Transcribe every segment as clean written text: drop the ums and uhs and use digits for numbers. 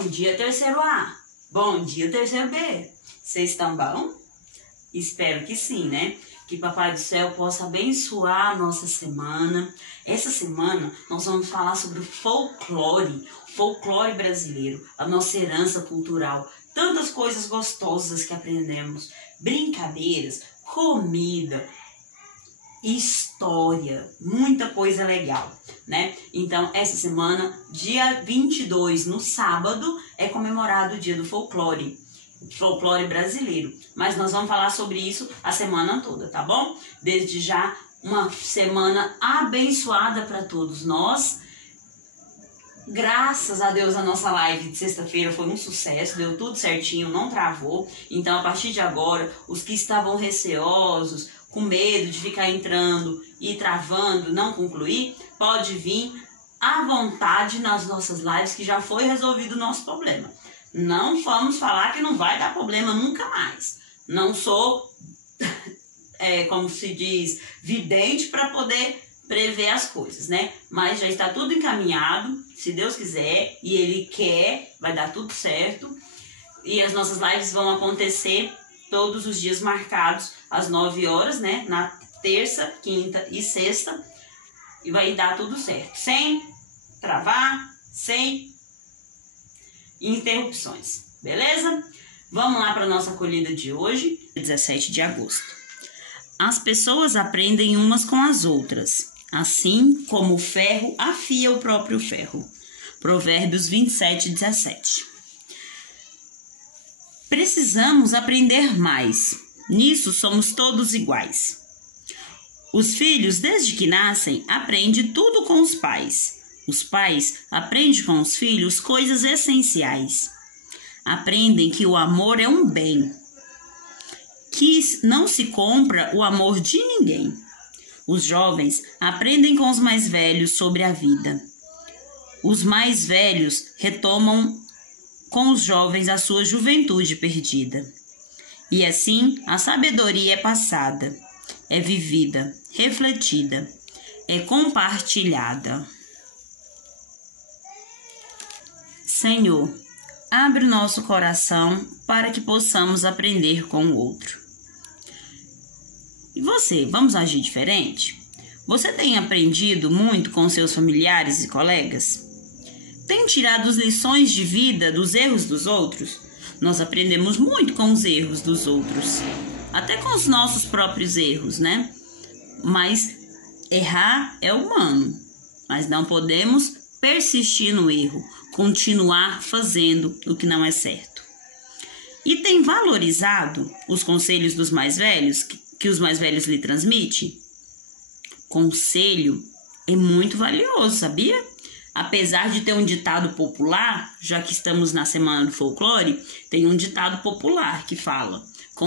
Bom dia, terceiro A. Bom dia, terceiro B. Vocês estão bom? Espero que sim, né? Que Papai do Céu possa abençoar a nossa semana. Essa semana nós vamos falar sobre o folclore brasileiro, a nossa herança cultural. Tantas coisas gostosas que aprendemos, brincadeiras, comida, história, muita coisa legal, né? Então, essa semana, dia 22, no sábado, é comemorado o dia do folclore brasileiro. Mas nós vamos falar sobre isso a semana toda, tá bom? Desde já, uma semana abençoada para todos nós. Graças a Deus a nossa live de sexta-feira foi um sucesso, deu tudo certinho, não travou. Então, a partir de agora, os que estavam receosos, com medo de ficar entrando e travando, não concluir, pode vir à vontade nas nossas lives que já foi resolvido o nosso problema. Não vamos falar que não vai dar problema nunca mais. Não sou, como se diz, vidente para poder prever as coisas, né? Mas já está tudo encaminhado, se Deus quiser, e Ele quer, vai dar tudo certo. E as nossas lives vão acontecer todos os dias marcados às 9 horas, né? Na terça, quinta e sexta. E vai dar tudo certo. Sem travar, sem interrupções. Beleza? Vamos lá para a nossa acolhida de hoje, 17 de agosto. As pessoas aprendem umas com as outras, assim como o ferro afia o próprio ferro. Provérbios 27, 17. Precisamos aprender mais. Nisso somos todos iguais. Os filhos, desde que nascem, aprendem tudo com os pais. Os pais aprendem com os filhos coisas essenciais. Aprendem que o amor é um bem, que não se compra o amor de ninguém. Os jovens aprendem com os mais velhos sobre a vida. Os mais velhos retomam com os jovens a sua juventude perdida. E assim, a sabedoria é passada, é vivida, refletida, é compartilhada. Senhor, abre o nosso coração para que possamos aprender com o outro. E você, vamos agir diferente? Você tem aprendido muito com seus familiares e colegas? Tem tirado as lições de vida dos erros dos outros? Nós aprendemos muito com os erros dos outros, até com os nossos próprios erros, né? Mas errar é humano, mas não podemos persistir no erro, continuar fazendo o que não é certo. E tem valorizado os conselhos dos mais velhos, que os mais velhos lhe transmitem? Conselho é muito valioso, sabia? Apesar de ter um ditado popular, já que estamos na Semana do Folclore, tem um ditado popular que fala: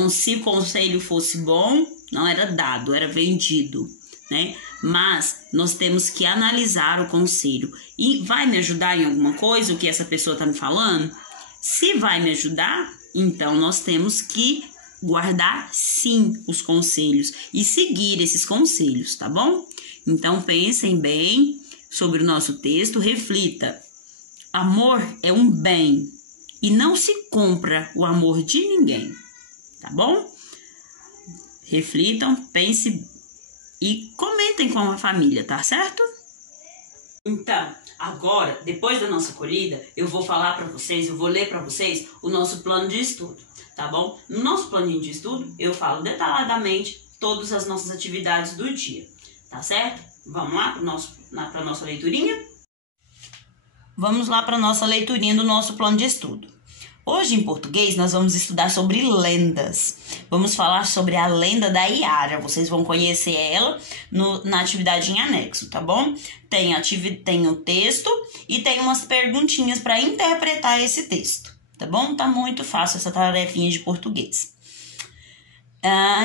se o conselho fosse bom, não era dado, era vendido, né? Mas nós temos que analisar o conselho. E vai me ajudar em alguma coisa o que essa pessoa está me falando? Se vai me ajudar, então nós temos que guardar sim os conselhos e seguir esses conselhos, tá bom? Então pensem bem sobre o nosso texto, reflita. Amor é um bem e não se compra o amor de ninguém, tá bom? Reflitam, pensem e comentem com a família, tá certo? Então, agora, depois da nossa acolhida, eu vou falar para vocês, eu vou ler para vocês o nosso plano de estudo, tá bom? No nosso planinho de estudo, eu falo detalhadamente todas as nossas atividades do dia, tá certo? Vamos lá para a nossa leiturinha? Vamos lá para a nossa leiturinha do nosso plano de estudo. Hoje, em português, nós vamos estudar sobre lendas. Vamos falar sobre a lenda da Iara. Vocês vão conhecer ela na atividade em anexo, tá bom? Tem o texto e tem umas perguntinhas para interpretar esse texto, tá bom? Tá muito fácil essa tarefinha de português.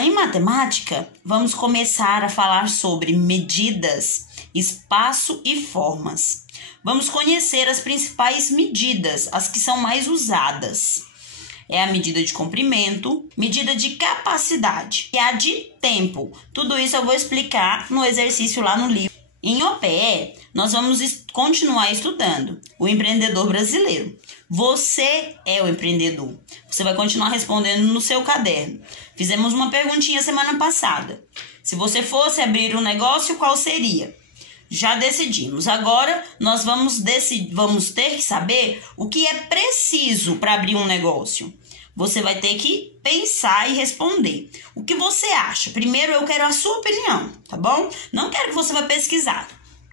Em matemática, vamos começar a falar sobre medidas, espaço e formas. Vamos conhecer as principais medidas, as que são mais usadas. É a medida de comprimento, medida de capacidade e a de tempo. Tudo isso eu vou explicar no exercício lá no livro. Em OPE, nós vamos continuar estudando o empreendedor brasileiro. Você é o empreendedor. Você vai continuar respondendo no seu caderno. Fizemos uma perguntinha semana passada. Se você fosse abrir um negócio, qual seria? Já decidimos. Agora, nós vamos ter que saber o que é preciso para abrir um negócio. Você vai ter que pensar e responder. O que você acha? Primeiro, eu quero a sua opinião, tá bom? Não quero que você vá pesquisar.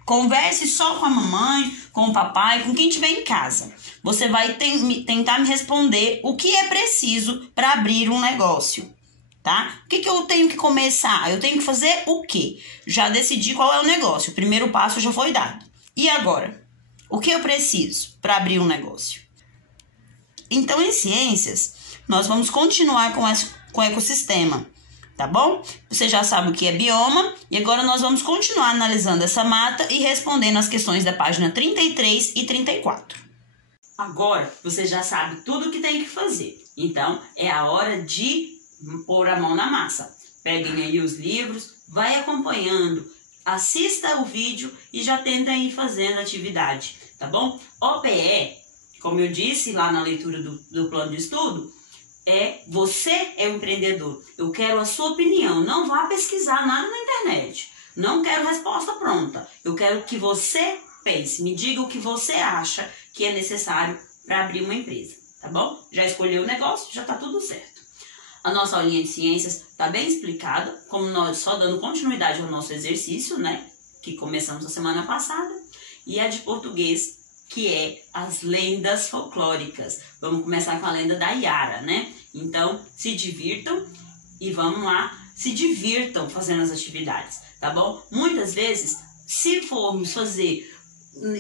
Converse só com a mamãe, com o papai, com quem estiver em casa. Você vai tentar me responder o que é preciso para abrir um negócio, tá? O que eu tenho que começar? Eu tenho que fazer o quê? Já decidi qual é o negócio. O primeiro passo já foi dado. E agora? O que eu preciso para abrir um negócio? Então, em ciências, nós vamos continuar com o ecossistema, tá bom? Você já sabe o que é bioma e agora nós vamos continuar analisando essa mata e respondendo as questões da página 33 e 34. Agora você já sabe tudo o que tem que fazer, então é a hora de pôr a mão na massa. Peguem aí os livros, vai acompanhando, assista o vídeo e já tentem ir fazendo a atividade, tá bom? OPE, como eu disse lá na leitura do plano de estudo, você é o empreendedor. Eu quero a sua opinião. Não vá pesquisar nada na internet. Não quero resposta pronta. Eu quero que você pense. Me diga o que você acha que é necessário para abrir uma empresa. Tá bom? Já escolheu o negócio? Já tá tudo certo. A nossa aulinha de ciências tá bem explicada. Como nós só dando continuidade ao nosso exercício, né? Que começamos a semana passada. E a de português, que é as lendas folclóricas. Vamos começar com a lenda da Yara, né? Então, se divirtam e vamos lá, se divirtam fazendo as atividades, tá bom? Muitas vezes, se formos fazer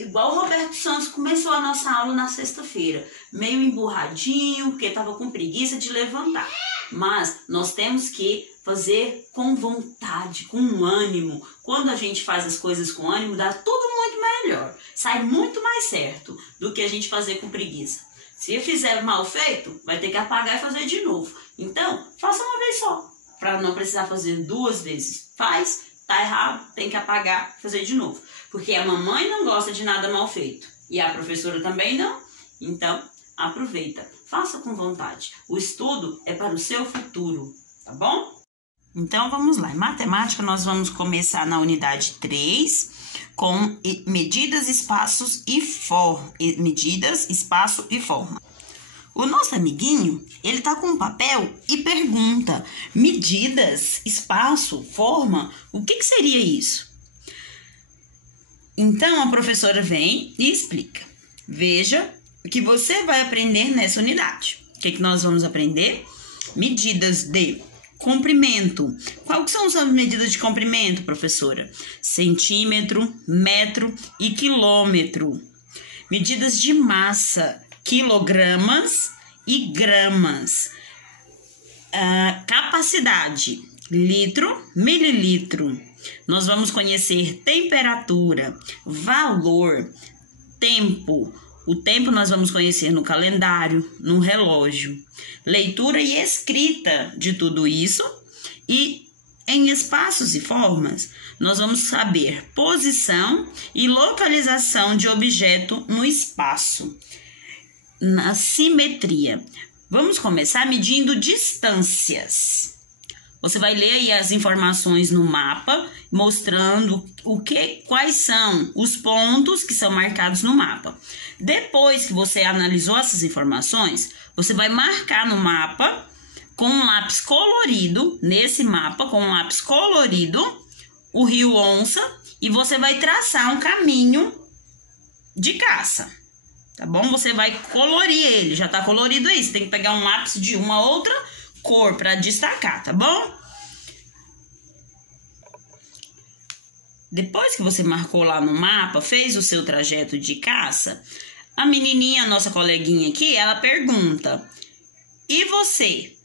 igual o Roberto Santos começou a nossa aula na sexta-feira, meio emburradinho, porque estava com preguiça de levantar. Mas nós temos que fazer com vontade, com ânimo. Quando a gente faz as coisas com ânimo, dá tudo muito melhor. Sai muito mais certo do que a gente fazer com preguiça. Se fizer mal feito, vai ter que apagar e fazer de novo. Então, faça uma vez só, para não precisar fazer 2 vezes. Faz, tá errado, tem que apagar e fazer de novo. Porque a mamãe não gosta de nada mal feito. E a professora também não. Então, aproveita. Faça com vontade. O estudo é para o seu futuro, tá bom? Então, vamos lá. Em matemática, nós vamos começar na unidade 3, com medidas, espaços e medidas, espaço e forma. O nosso amiguinho, ele tá com um papel e pergunta: medidas, espaço, forma, o que seria isso? Então, a professora vem e explica. Veja o que você vai aprender nessa unidade. O que nós vamos aprender? Medidas de comprimento. Quais são as medidas de comprimento, professora? Centímetro, metro e quilômetro. Medidas de massa, quilogramas e gramas. Capacidade, litro, mililitro. Nós vamos conhecer temperatura, valor, tempo. O tempo nós vamos conhecer no calendário, no relógio. Leitura e escrita de tudo isso. E em espaços e formas, nós vamos saber posição e localização de objeto no espaço. Na simetria. Vamos começar medindo distâncias. Você vai ler aí as informações no mapa, mostrando quais são os pontos que são marcados no mapa. Depois que você analisou essas informações, você vai marcar no mapa com um lápis colorido, nesse mapa, com um lápis colorido, o rio Onça, e você vai traçar um caminho de caça, tá bom? Você vai colorir ele, já tá colorido aí, você tem que pegar um lápis de uma outra cor para destacar, tá bom? Depois que você marcou lá no mapa, fez o seu trajeto de caça, a menininha, a nossa coleguinha aqui, ela pergunta: e você?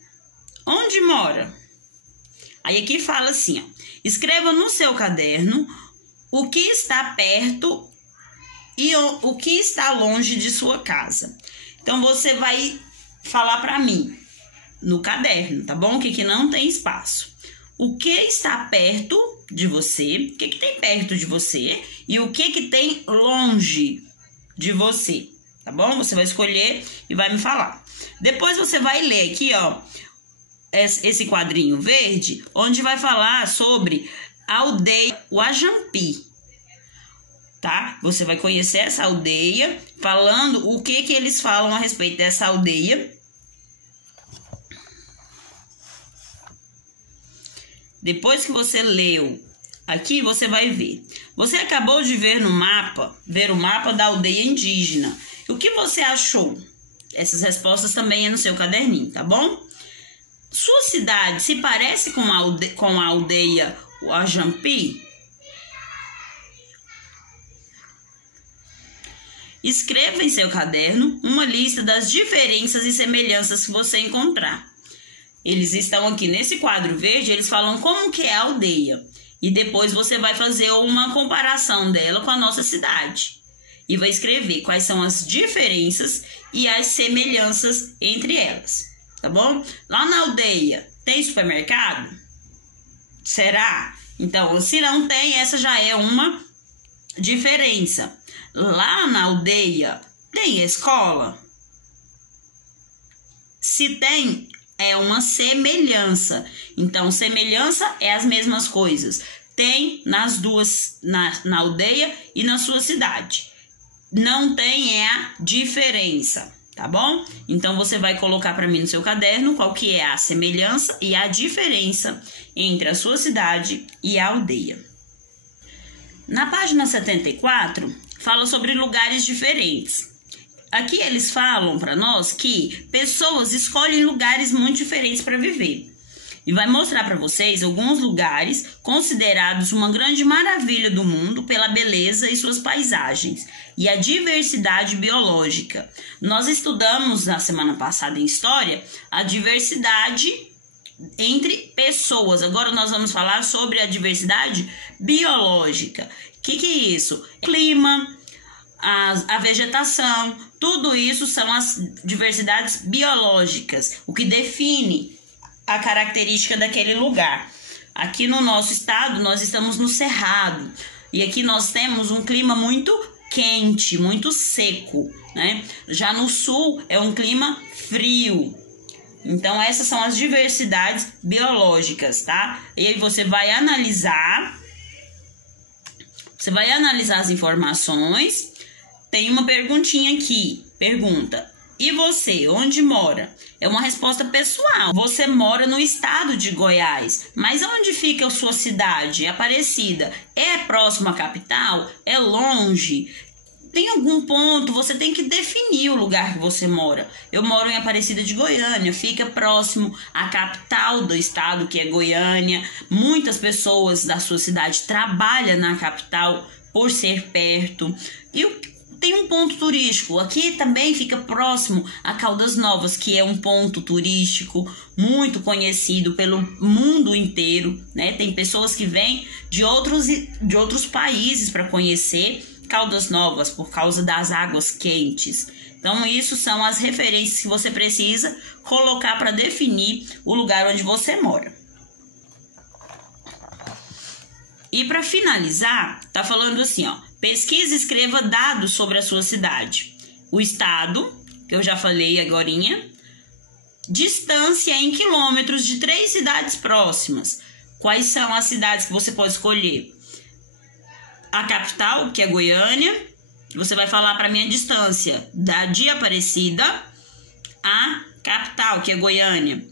Onde mora? Aí aqui fala assim, ó, escreva no seu caderno o que está perto e o que está longe de sua casa. Então, você vai falar para mim no caderno, tá bom? Que não tem espaço. o que está perto de você, o que tem perto de você e o que tem longe de você, tá bom? Você vai escolher e vai me falar. Depois você vai ler aqui, ó, esse quadrinho verde, onde vai falar sobre a aldeia Uajampi, tá? Você vai conhecer essa aldeia, falando o que eles falam a respeito dessa aldeia. Depois que você leu aqui, você vai ver. Você acabou de ver no mapa, o mapa da aldeia indígena. O que você achou? Essas respostas também é no seu caderninho, tá bom? Sua cidade se parece com a aldeia Uajampi? Escreva em seu caderno uma lista das diferenças e semelhanças que você encontrar. Eles estão aqui nesse quadro verde, eles falam como que é a aldeia. E depois você vai fazer uma comparação dela com a nossa cidade. E vai escrever quais são as diferenças e as semelhanças entre elas. Tá bom? Lá na aldeia, tem supermercado? Será? Então, se não tem, essa já é uma diferença. Lá na aldeia, tem escola? Se tem, é uma semelhança. Então, semelhança é as mesmas coisas. Tem nas duas, na aldeia e na sua cidade. Não tem é a diferença, tá bom? Então, você vai colocar para mim no seu caderno qual que é a semelhança e a diferença entre a sua cidade e a aldeia. Na página 74, fala sobre lugares diferentes. Aqui eles falam para nós que pessoas escolhem lugares muito diferentes para viver. E vai mostrar para vocês alguns lugares considerados uma grande maravilha do mundo pela beleza e suas paisagens e a diversidade biológica. Nós estudamos na semana passada em História a diversidade entre pessoas. Agora nós vamos falar sobre a diversidade biológica. O que é isso? Clima, a vegetação, tudo isso são as diversidades biológicas, o que define a característica daquele lugar. Aqui no nosso estado, nós estamos no Cerrado, e aqui nós temos um clima muito quente, muito seco, né? Já no sul é um clima frio. Então, essas são as diversidades biológicas, tá? E aí você vai analisar as informações. Tem uma perguntinha aqui. Pergunta: e você, onde mora? É uma resposta pessoal. Você mora no estado de Goiás, mas onde fica a sua cidade? Aparecida. É próximo à capital? É longe? Tem algum ponto? Você tem que definir o lugar que você mora. Eu moro em Aparecida de Goiânia, fica próximo à capital do estado, que é Goiânia. Muitas pessoas da sua cidade trabalham na capital por ser perto. E tem um ponto turístico. Aqui também fica próximo a Caldas Novas, que é um ponto turístico muito conhecido pelo mundo inteiro, né? Tem pessoas que vêm de outros países para conhecer Caldas Novas por causa das águas quentes. Então, isso são as referências que você precisa colocar para definir o lugar onde você mora. E para finalizar, tá falando assim, ó: pesquise e escreva dados sobre a sua cidade. O estado, que eu já falei agorinha. Distância em quilômetros de 3 cidades próximas. Quais são as cidades que você pode escolher? A capital, que é Goiânia. Você vai falar para mim a distância de Aparecida à capital, que é Goiânia.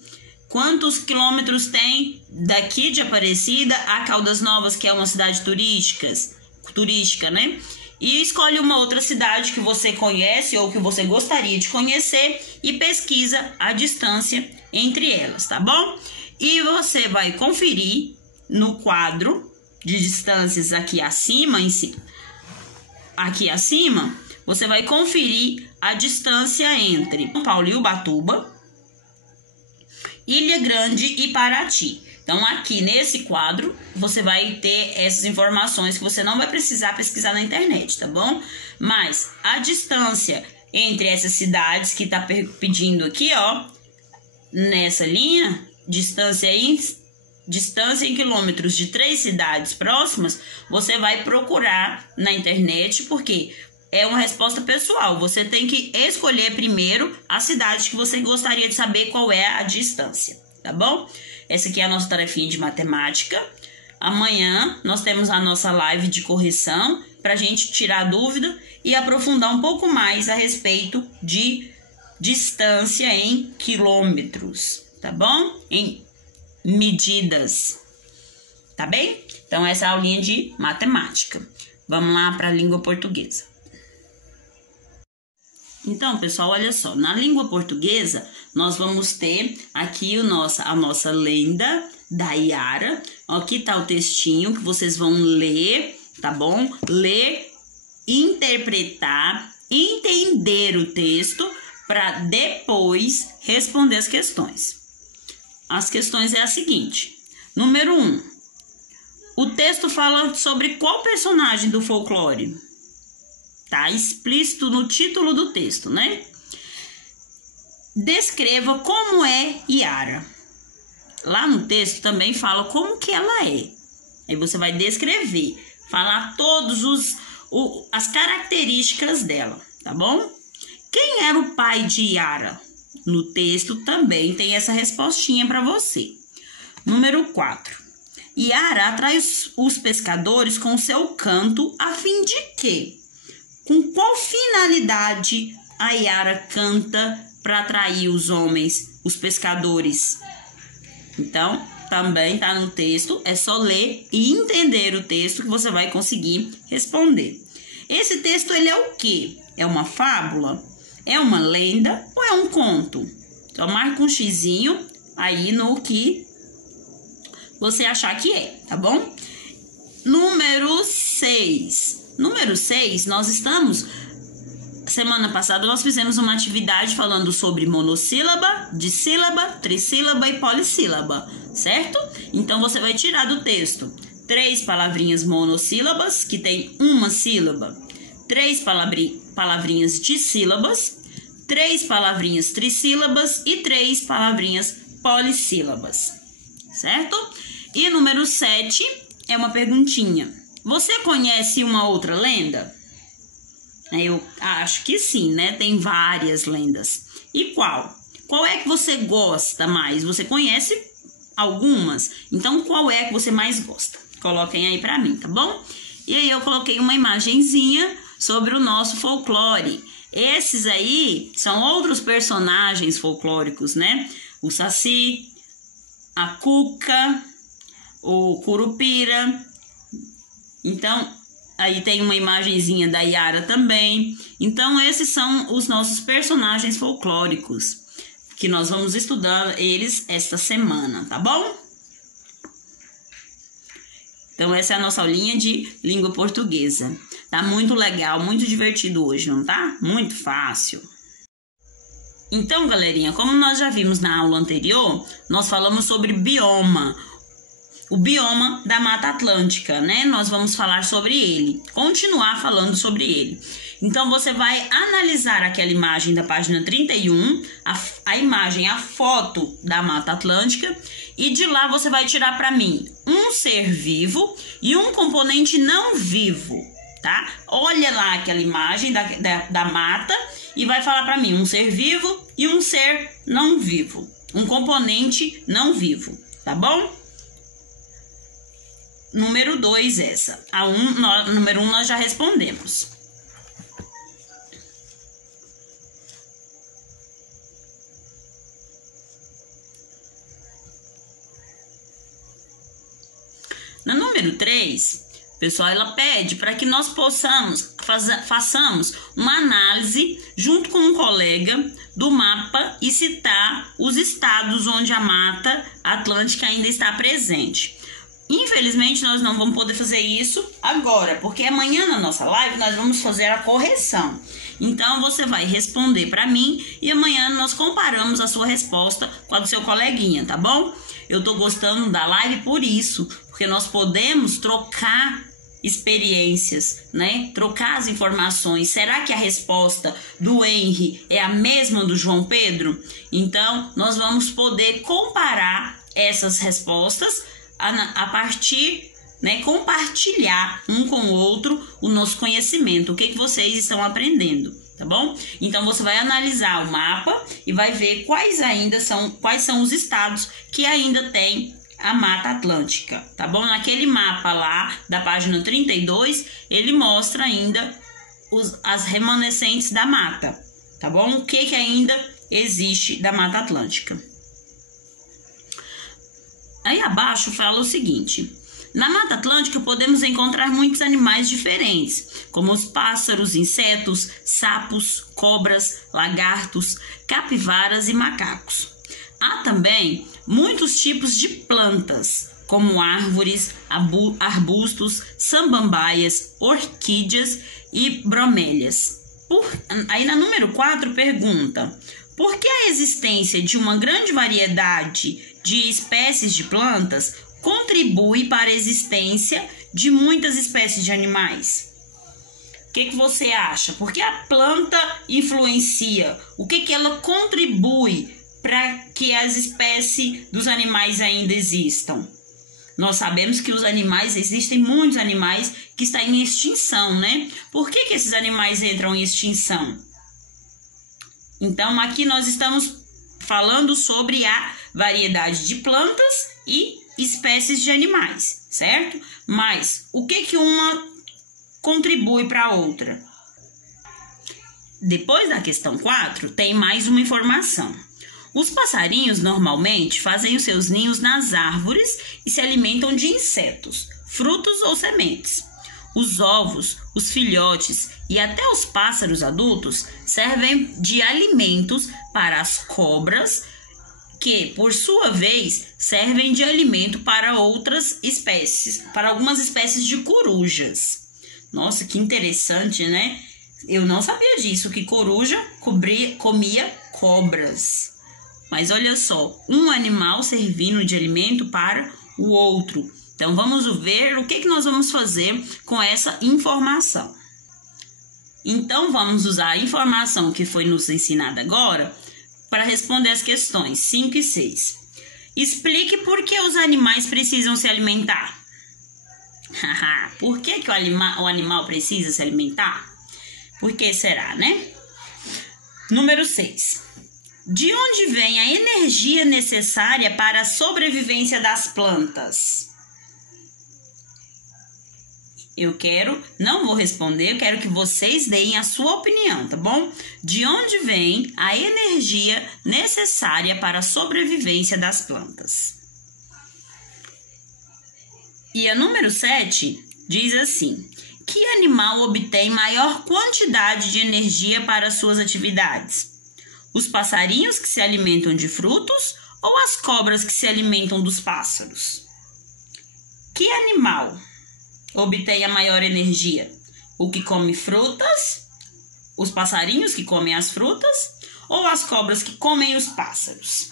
Quantos quilômetros tem daqui de Aparecida a Caldas Novas, que é uma cidade turística, né? E escolhe uma outra cidade que você conhece ou que você gostaria de conhecer e pesquisa a distância entre elas, tá bom? E você vai conferir no quadro de distâncias aqui acima, aqui acima, você vai conferir a distância entre São Paulo e Ubatuba, Ilha Grande e Paraty. Então, aqui nesse quadro, você vai ter essas informações que você não vai precisar pesquisar na internet, tá bom? Mas a distância entre essas cidades que tá pedindo aqui, ó, nessa linha, distância distância em quilômetros de 3 cidades próximas, você vai procurar na internet, porque é uma resposta pessoal. Você tem que escolher primeiro a cidade que você gostaria de saber qual é a distância, tá bom? Essa aqui é a nossa tarefinha de matemática. Amanhã nós temos a nossa live de correção para a gente tirar dúvida e aprofundar um pouco mais a respeito de distância em quilômetros, tá bom? Em medidas, tá bem? Então essa é a aulinha de matemática. Vamos lá para a língua portuguesa. Então, pessoal, olha só, na língua portuguesa nós vamos ter aqui a nossa lenda da Yara. Aqui tá o textinho que vocês vão ler, tá bom? Ler, interpretar, entender o texto para depois responder as questões. As questões é a seguinte. Número 1. O texto fala sobre qual personagem do folclore? Tá explícito no título do texto, né? Descreva como é Yara. Lá no texto também fala como que ela é. Aí você vai descrever, falar todos as características dela, tá bom? Quem era o pai de Yara? No texto também tem essa respostinha para você. Número 4. Yara atrai os pescadores com seu canto a fim de quê? Com qual finalidade a Yara canta para atrair os homens, os pescadores? Então, também tá no texto, é só ler e entender o texto que você vai conseguir responder. Esse texto, ele é o quê? É uma fábula? É uma lenda ou é um conto? Então, marca um xizinho aí no que você achar que é, tá bom? Número 6. Número 6, semana passada nós fizemos uma atividade falando sobre monossílaba, dissílaba, trissílaba e polissílaba, certo? Então, você vai tirar do texto 3 palavrinhas monossílabas, que tem uma sílaba, 3 palavrinhas dissílabas, 3 palavrinhas trissílabas e 3 palavrinhas polissílabas, certo? E número 7 é uma perguntinha. Você conhece uma outra lenda? Eu acho que sim, né? Tem várias lendas. E qual? Qual é que você gosta mais? Você conhece algumas? Então, qual é que você mais gosta? Coloquem aí pra mim, tá bom? E aí eu coloquei uma imagenzinha sobre o nosso folclore. Esses aí são outros personagens folclóricos, né? O Saci, a Cuca, o Curupira. Então, aí tem uma imagenzinha da Yara também. Então, esses são os nossos personagens folclóricos, que nós vamos estudar eles esta semana, tá bom? Então, essa é a nossa aulinha de língua portuguesa. Tá muito legal, muito divertido hoje, não tá? Muito fácil. Então, galerinha, como nós já vimos na aula anterior, nós falamos sobre bioma. O bioma da Mata Atlântica, né? Nós vamos falar sobre ele, continuar falando sobre ele. Então, você vai analisar aquela imagem da página 31, a imagem, a foto da Mata Atlântica, e de lá você vai tirar para mim um ser vivo e um componente não vivo, tá? Olha lá aquela imagem da mata e vai falar para mim um ser vivo e um ser não vivo, um componente não vivo, tá bom? Número 2, essa. Número 1 nós já respondemos. Na número 3, pessoal, ela pede para que nós façamos uma análise junto com um colega do mapa e citar os estados onde a Mata Atlântica ainda está presente. Infelizmente, nós não vamos poder fazer isso agora, porque amanhã na nossa live nós vamos fazer a correção. Então, você vai responder para mim e amanhã nós comparamos a sua resposta com a do seu coleguinha, tá bom? Eu tô gostando da live por isso, porque nós podemos trocar experiências, né? Trocar as informações. Será que a resposta do Henry é a mesma do João Pedro? Então, nós vamos poder comparar essas respostas a partir, né, compartilhar um com o outro o nosso conhecimento, o que vocês estão aprendendo, tá bom? Então você vai analisar o mapa e vai ver quais são os estados que ainda tem a Mata Atlântica, tá bom? Naquele mapa lá da página 32, ele mostra ainda as remanescentes da mata, tá bom? O que ainda existe da Mata Atlântica. Aí abaixo fala o seguinte: na Mata Atlântica podemos encontrar muitos animais diferentes, como os pássaros, insetos, sapos, cobras, lagartos, capivaras e macacos. Há também muitos tipos de plantas, como árvores, arbustos, samambaias, orquídeas e bromélias. Aí na número 4 pergunta: por que a existência de uma grande variedade de espécies de plantas contribui para a existência de muitas espécies de animais? O que você acha? Por que a planta influencia? O que ela contribui para que as espécies dos animais ainda existam? Nós sabemos que existem muitos animais que estão em extinção, né? Por que esses animais entram em extinção? Então, aqui nós estamos falando sobre a variedade de plantas e espécies de animais, certo? Mas o que uma contribui para a outra? Depois da questão 4, tem mais uma informação. Os passarinhos normalmente fazem os seus ninhos nas árvores e se alimentam de insetos, frutos ou sementes. Os ovos, os filhotes e até os pássaros adultos servem de alimentos para as cobras, que, por sua vez, servem de alimento para outras espécies, para algumas espécies de corujas. Nossa, que interessante, né? Eu não sabia disso, que coruja comia cobras. Mas olha só, um animal servindo de alimento para o outro. Então, vamos ver o que nós vamos fazer com essa informação. Então, vamos usar a informação que foi nos ensinada agora para responder as questões 5 e 6. Explique por que os animais precisam se alimentar. Por que o animal precisa se alimentar? Por que será, né? Número 6. De onde vem a energia necessária para a sobrevivência das plantas? Não vou responder, eu quero que vocês deem a sua opinião, tá bom? De onde vem a energia necessária para a sobrevivência das plantas? E a número 7 diz assim: que animal obtém maior quantidade de energia para suas atividades? Os passarinhos que se alimentam de frutos ou as cobras que se alimentam dos pássaros? Que animal obtém a maior energia? O que come frutas? Os passarinhos que comem as frutas? Ou as cobras que comem os pássaros?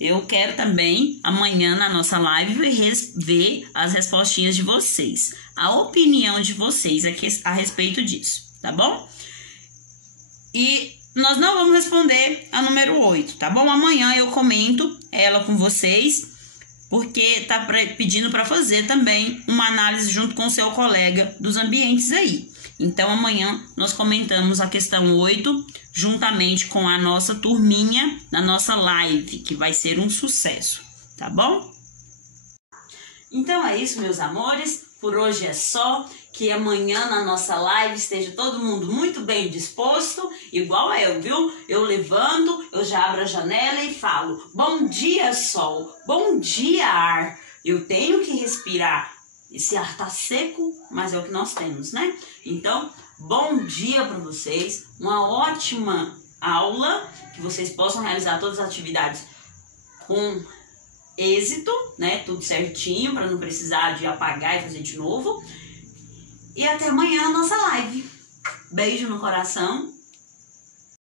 Eu quero também, amanhã na nossa live, ver as respostinhas de vocês. A opinião de vocês a respeito disso, tá bom? E nós não vamos responder a número 8, tá bom? Amanhã eu comento ela com vocês, porque tá pedindo para fazer também uma análise junto com o seu colega dos ambientes aí. Então, amanhã nós comentamos a questão 8, juntamente com a nossa turminha, na nossa live, que vai ser um sucesso, tá bom? Então é isso, meus amores. Por hoje é só. Que amanhã na nossa live esteja todo mundo muito bem disposto, igual eu, viu? Eu levanto, eu já abro a janela e falo: bom dia, sol, bom dia, ar. Eu tenho que respirar. Esse ar tá seco, mas é o que nós temos, né? Então, bom dia para vocês, uma ótima aula, que vocês possam realizar todas as atividades com êxito, né? Tudo certinho, para não precisar de apagar e fazer de novo. E até amanhã a nossa live. Beijo no coração.